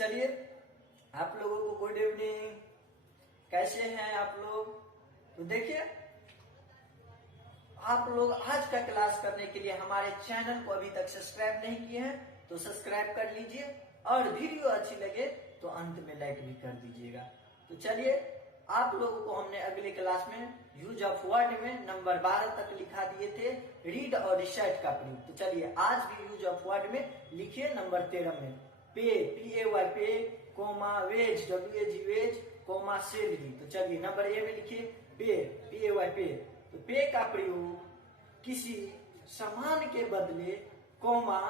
चलिए, आप लोगों को गुड इवनिंग। कैसे हैं आप लोग? तो देखिए, आप लोग आज का क्लास करने के लिए हमारे चैनल को अभी तक सब्सक्राइब नहीं किए हैं तो सब्सक्राइब कर लीजिए, और वीडियो अच्छी लगे तो अंत में लाइक भी कर दीजिएगा। तो चलिए, आप लोगों को हमने अगले क्लास में यूज ऑफ वर्ड में नंबर 12 तक लिखा दिए थे, रीड और रिसाइट का प्रयोग। तो चलिए, आज भी यूज ऑफ वर्ड में लिखिए नंबर 13 में pay, PAY pay, comma wage, WAG wage, comma salary. तो चलिए, नंबर ए में लिखिए पे, PAY पे। तो पे का प्रयोग किसी सामान के बदले, कोमा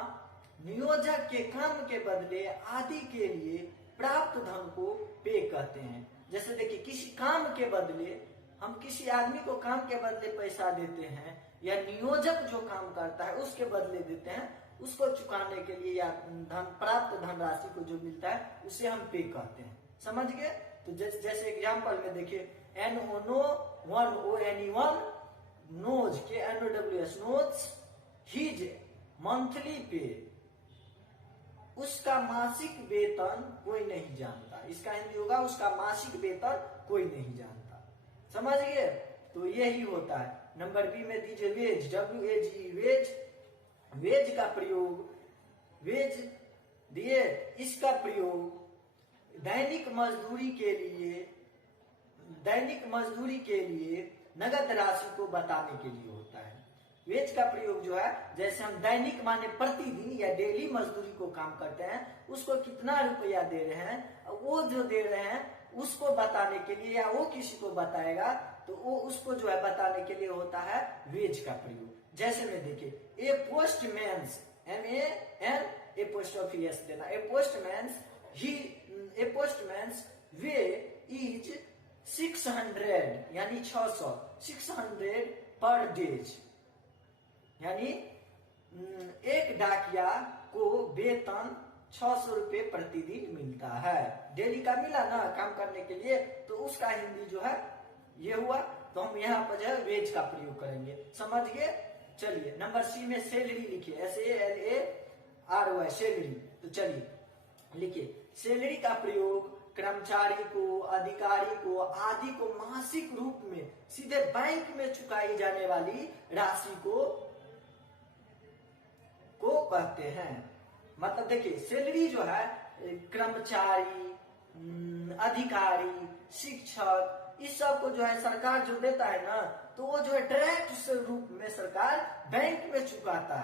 नियोजक के काम के बदले आदि के लिए प्राप्त धन को पे कहते हैं। जैसे देखिए, किसी काम के बदले हम किसी आदमी को काम के बदले पैसा देते हैं, या नियोजक जो काम करता है उसके बदले देते हैं, उसको चुकाने के लिए या धन प्राप्त धनराशि को जो मिलता है उसे हम पे कहते हैं। समझ गए? तो जैसे एग्जाम्पल में देखिए, NONE1 नोज के NOWS नोज हिज मंथली पे, उसका मासिक वेतन कोई नहीं जानता। इसका हिंदी होगा उसका मासिक वेतन कोई नहीं जानता। समझ गए? तो यही होता है। नंबर बी में दीजिए वेज, WAG वेज। वेज का प्रयोग, वेज दिए, इसका प्रयोग दैनिक मजदूरी के लिए नगद राशि को बताने के लिए होता है। वेज का प्रयोग जो है, जैसे हम दैनिक माने प्रतिदिन या डेली मजदूरी को काम करते हैं, उसको कितना रुपया दे रहे हैं, वो जो दे रहे हैं उसको बताने के लिए, या वो किसी को बताएगा तो वो उसको जो है बताने के लिए होता है वेज का प्रयोग। जैसे में देखिए, ए पोस्टमैन्स, MAN एपोस्ट्रोफी S देना, ए पोस्टमैन्स वे इज 600 यानी 600 पर डेज, यानी एक डाकिया को वेतन 600 रुपये प्रतिदिन मिलता है। डेली का मिला ना काम करने के लिए, तो उसका हिंदी जो है ये हुआ। तो हम यहाँ पर जो है वेज का प्रयोग करेंगे। समझ गए? चलिए, नंबर सी में सैलरी लिखिए, SALARY सैलरी। तो चलिए लिखिए, सैलरी का प्रयोग कर्मचारी को, अधिकारी को आदि को मासिक रूप में सीधे बैंक में चुकाई जाने वाली राशि को कहते हैं। मतलब देखिए, सैलरी जो है कर्मचारी, अधिकारी, शिक्षक, इस सब को जो है सरकार जो देता है ना, तो वो जो है डायरेक्ट रूप में सरकार बैंक में चुकाता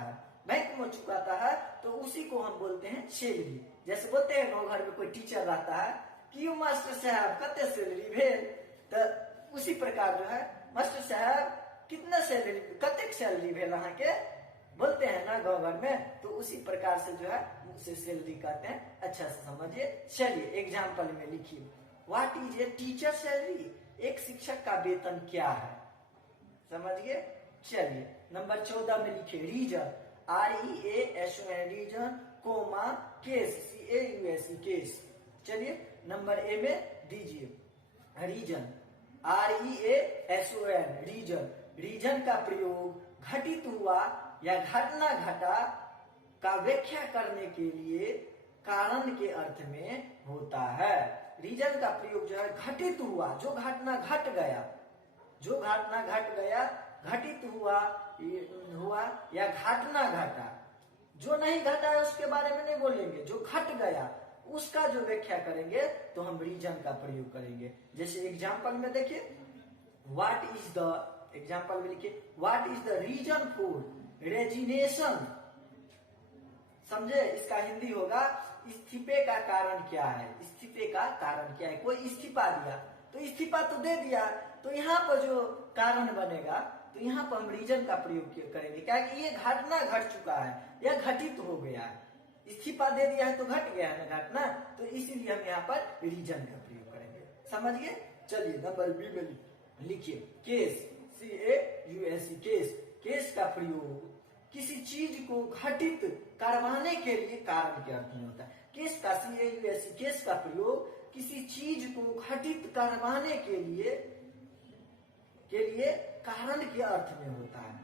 है, तो उसी को हम बोलते हैं सैलरी। जैसे बोलते हैं गाँव घर में कोई टीचर रहता है, क्यों मास्टर साहब कते सैलरी भेल, तो उसी प्रकार जो है मास्टर साहब कितना सैलरी, कते सैलरी भेल अहाँ के, बोलते हैं ना गाँव घर में, तो उसी प्रकार से जो है उसे सैलरी कहते हैं। अच्छा से समझिए। चलिए, एग्जाम्पल में लिखिए, what is a teacher salary, एक शिक्षक का वेतन क्या है। समझ गए? चलिए, नंबर 14 में लिखिए reason, REASON reason, comma cause, CAUSE cause. चलिए, नंबर ए में दीजिए रीजन, REASON रीजन। रीजन का प्रयोग घटित हुआ या घटना घटा का व्याख्या करने के लिए कारण के अर्थ में होता है। रीजन का प्रयोग जो है घटित हुआ, जो घटना घट गया, घटित हुआ या घटना घटा। जो नहीं घटा है उसके बारे में नहीं बोलेंगे, जो घट गया उसका जो व्याख्या करेंगे तो हम रीजन का प्रयोग करेंगे। जैसे एग्जाम्पल में देखिए, एग्जाम्पल में लिखिए, what is the reason for resignation. समझे? इसका हिंदी होगा इस्तीफे का कारण क्या है। इस्तीफे का कारण क्या है? कोई इस्तीफा दिया, तो इस्तीफा तो दे दिया, तो यहाँ पर जो कारण बनेगा, तो यहाँ पर हम रीजन का प्रयोग करेंगे। क्या कि ये घटना घट चुका है या घटित हो गया है, इस्तीफा दे दिया है तो घट गया है ना घटना, तो इसीलिए हम यहाँ पर रीजन का प्रयोग करेंगे। समझ गए? चलिए, नंबर बी में लिखिए केस, CAUSE केस। केस का प्रयोग किसी चीज को घटित करवाने के लिए कारण के अर्थ में होता है। केस का CAUSE केस का प्रयोग किसी चीज को घटित करवाने के लिए कारण के अर्थ में होता है।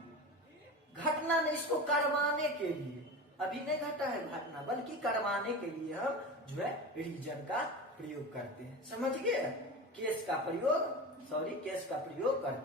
घटना नहीं, इसको करवाने के लिए, अभी नहीं घटा है घटना, बल्कि करवाने के लिए हम जो है रीजन का प्रयोग करते हैं। समझ गए? केस का प्रयोग करते हैं।